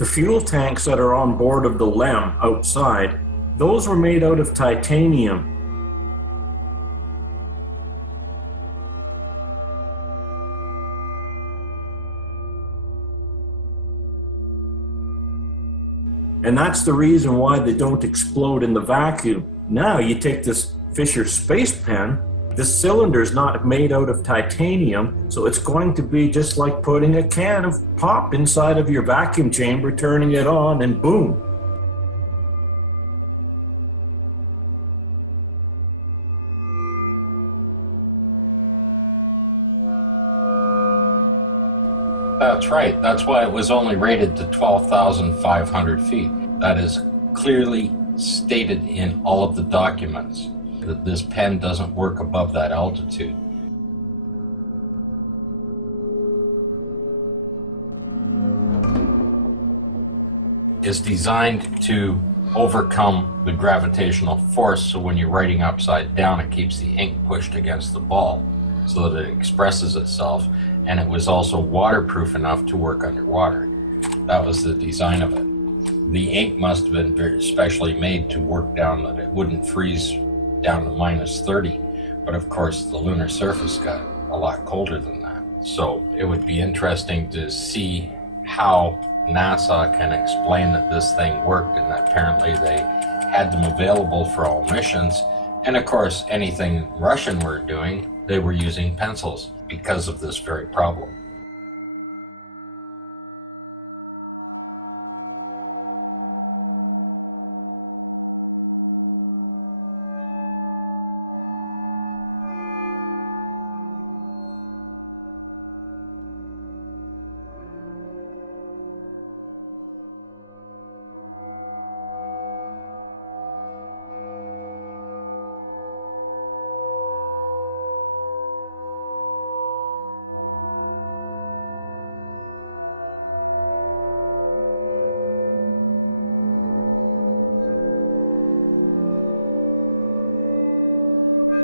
The fuel tanks that are on board of the LEM outside, those were made out of titanium. And that's the reason why they don't explode in the vacuum. Now you take this Fisher Space Pen, this cylinder is not made out of titanium, so it's going to be just like putting a can of pop inside of your vacuum chamber, turning it on, and boom. That's right. That's why it was only rated to 12,500 feet. That is clearly stated in all of the documents, that this pen doesn't work above that altitude. It's designed to overcome the gravitational force, so when you're writing upside down, it keeps the ink pushed against the ball so that it expresses itself, and it was also waterproof enough to work underwater. That was the design of it. The ink must have been very specially made to work down, that it wouldn't freeze down to -30, but of course the lunar surface got a lot colder than that. So it would be interesting to see how NASA can explain that this thing worked, and that apparently they had them available for all missions. And of course, anything Russian were doing, they were using pencils because of this very problem.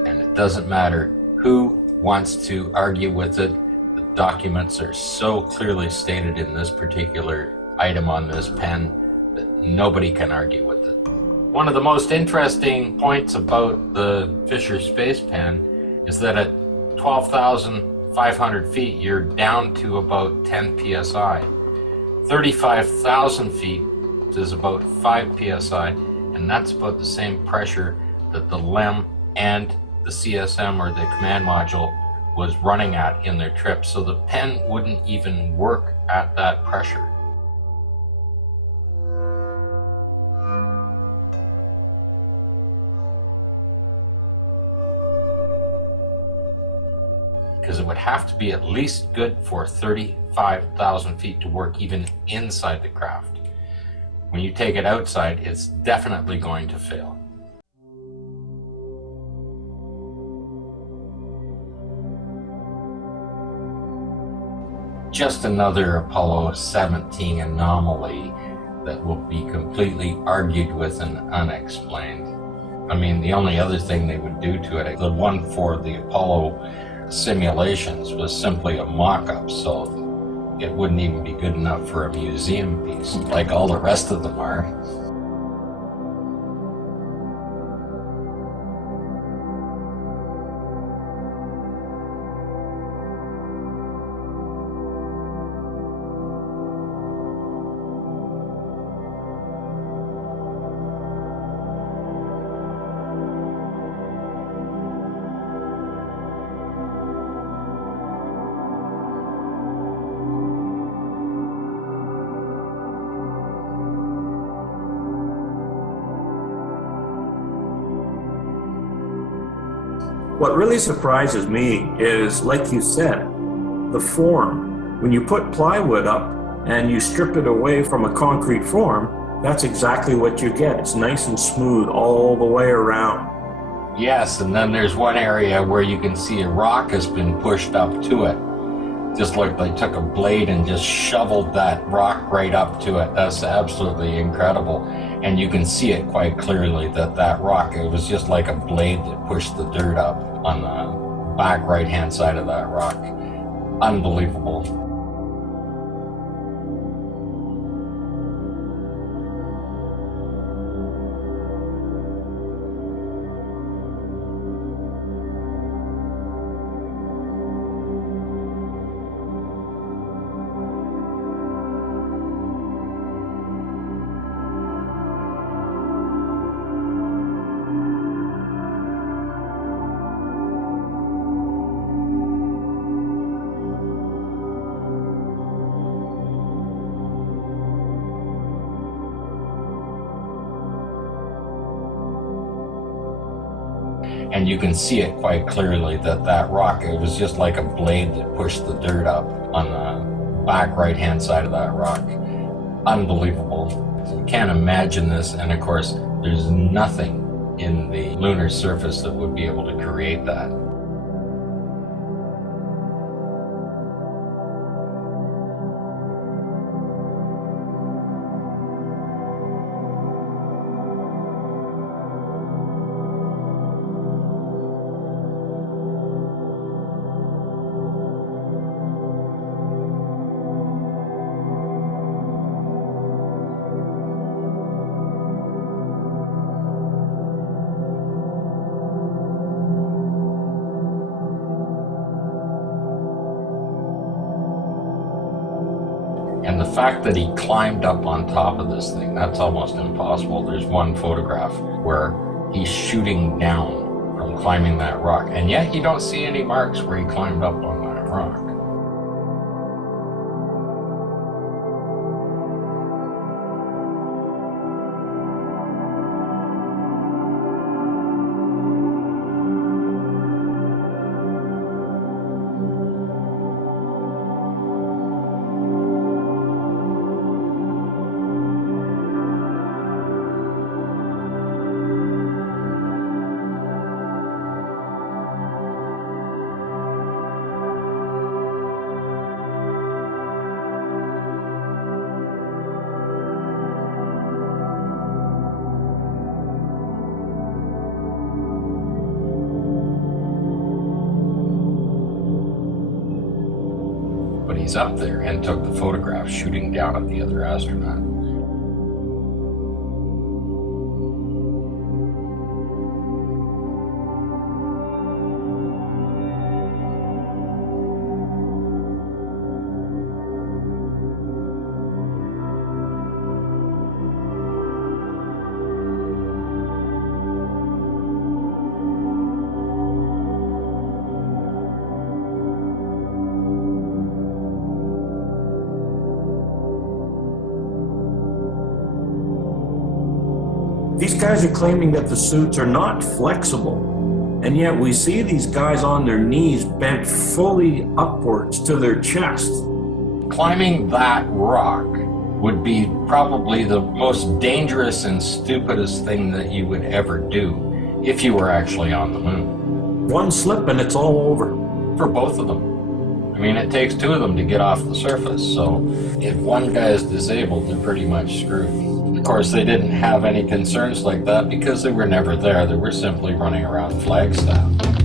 And it doesn't matter who wants to argue with it. The documents are so clearly stated in this particular item on this pen that nobody can argue with it. One of the most interesting points about the Fisher Space Pen is that at 12,500 feet, you're down to about 10 psi. 35,000 feet is about 5 psi, and that's about the same pressure that the LEM and the CSM, or the command module, was running at in their trip. So the pen wouldn't even work at that pressure. Because it would have to be at least good for 35,000 feet to work even inside the craft. When you take it outside, it's definitely going to fail. Just another Apollo 17 anomaly that will be completely argued with and unexplained. I mean, the only other thing they would do to it, the one for the Apollo simulations, was simply a mock-up, so it wouldn't even be good enough for a museum piece, like all the rest of them are. What really surprises me is, like you said, the form. When you put plywood up and you strip it away from a concrete form, that's exactly what you get. It's nice and smooth all the way around. Yes, and then there's one area where you can see a rock has been pushed up to it. Just like they took a blade and just shoveled that rock right up to it. That's absolutely incredible. And you can see it quite clearly that rock, it was just like a blade that pushed the dirt up on the back right-hand side of that rock. Unbelievable. And you can see it quite clearly that rock, it was just like a blade that pushed the dirt up on the back right-hand side of that rock. Unbelievable. You can't imagine this, and of course, there's nothing in the lunar surface that would be able to create that. And the fact that he climbed up on top of this thing, that's almost impossible. There's one photograph where he's shooting down from climbing that rock, and yet you don't see any marks where he climbed up on that rock. But he's up there and took the photograph shooting down at the other astronaut. These guys are claiming that the suits are not flexible, and yet we see these guys on their knees bent fully upwards to their chest. Climbing that rock would be probably the most dangerous and stupidest thing that you would ever do if you were actually on the moon. One slip and it's all over. For both of them. I mean, it takes two of them to get off the surface, so if one guy is disabled, they're pretty much screwed. Of course, they didn't have any concerns like that because they were never there. They were simply running around Flagstaff.